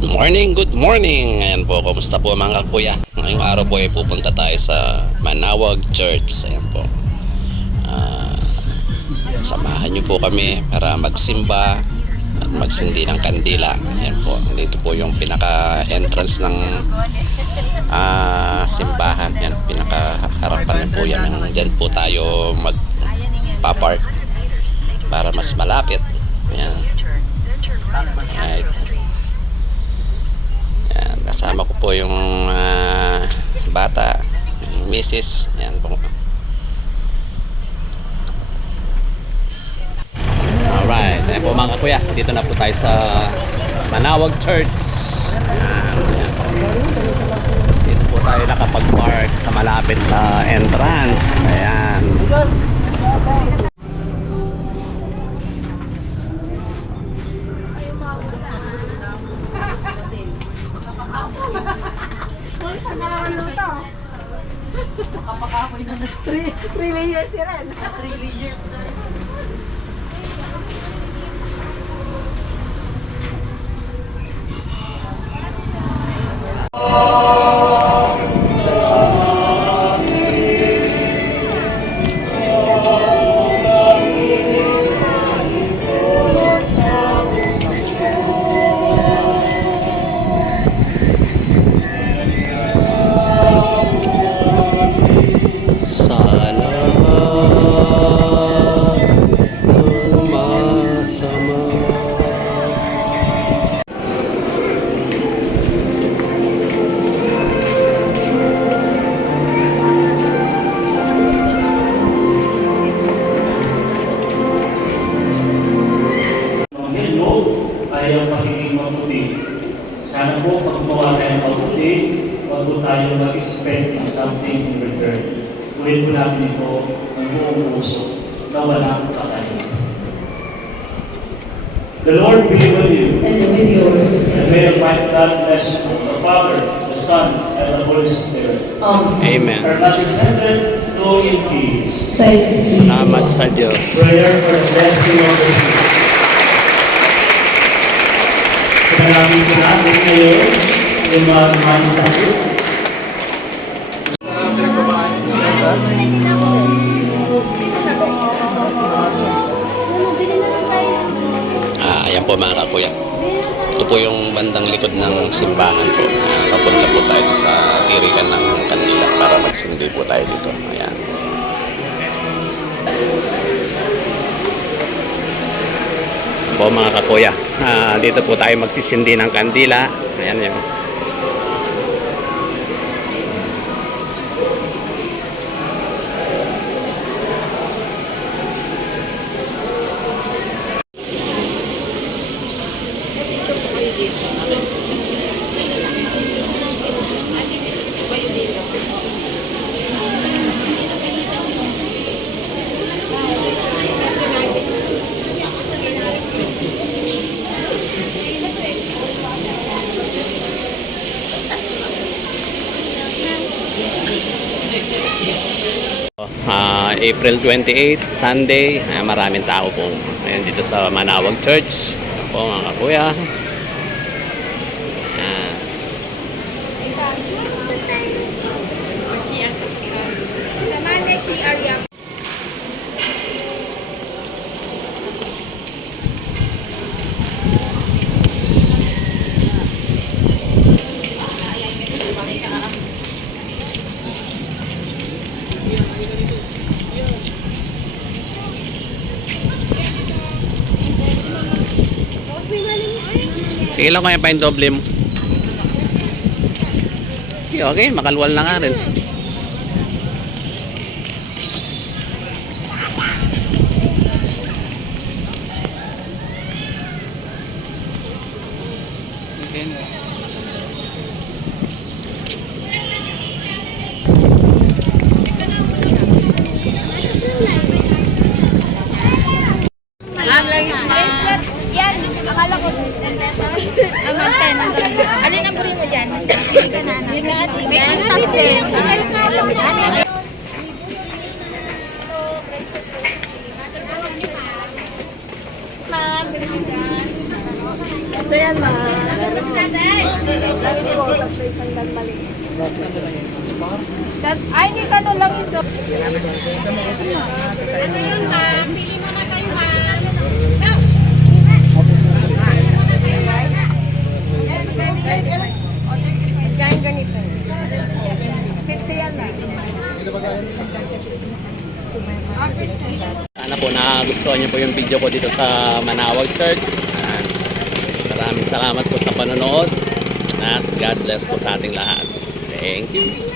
morning, good morning. Ayan po, kumusta po mga kuya? Ngayong araw po ay pupunta tayo sa Manawag Church. Ayan po. Ah, samahan niyo po kami para magsimba at magsindi ng kandila. Ayan po. Dito po yung pinaka-entrance ng ah, simbahan. Yan, pinaka-harapan po yan. Diyan po tayo magpa-park para mas malapit. Ayan. Right. Kasama ko po yung ah, bata, yung misis. Yan po. Alright, ayan po mga kuya, dito na po tayo sa Manawag Church. Ayan. Dito po tayo nakapag-park sa malapit sa entrance. Ayan. Three, three layers yan. Three layers. Sana pagiging mabuti. Sana po pag gumawa tayo ng mabuti, huwag po tayo mag-expect ng something in return. Gawin po natin ito ng buong puso na walang patayo. The Lord be with you. And with yours. And may Almighty God bless you, the Father, the Son, and the Holy Spirit. Amen. Amen. Our Mass ascended, go in peace. Thanks be to God. Prayer for the blessing of the Spirit. Po natin ngayon yung mga may sakit. Ah, ayan po mga kakuya. Ito po yung bandang likod ng simbahan po. Papunta po tayo sa tirikan ng kandila para magsindi po tayo dito. Ayan. Po mga kakuya. Ah, dito po tayo magsisindi ng kandila. Ayan yun. Ah, April 28, Sunday. Ayan, maraming tao po. Ayan, dito sa Manawag Church. Po mga kakuya. Sige lang kaya pa yung doble mo. Okay, okay, makalwal na nga rin. Yan. Akala ko 10 pesos. Ang 10. Alin ang buri mo dyan? Yung nga. Yan. Tapos 10. Ma'am, bilis mo dyan. Isa yan, ma. Lagi po, tatlo isang dan mali. Dat- Ay, hindi ka no lang iso. Kain ganito. 50 yan na. Sana po nagustuhan niyo po yung video ko dito sa Manawag Church. Maraming salamat po sa panonood. At God bless po sa ating lahat. Thank you.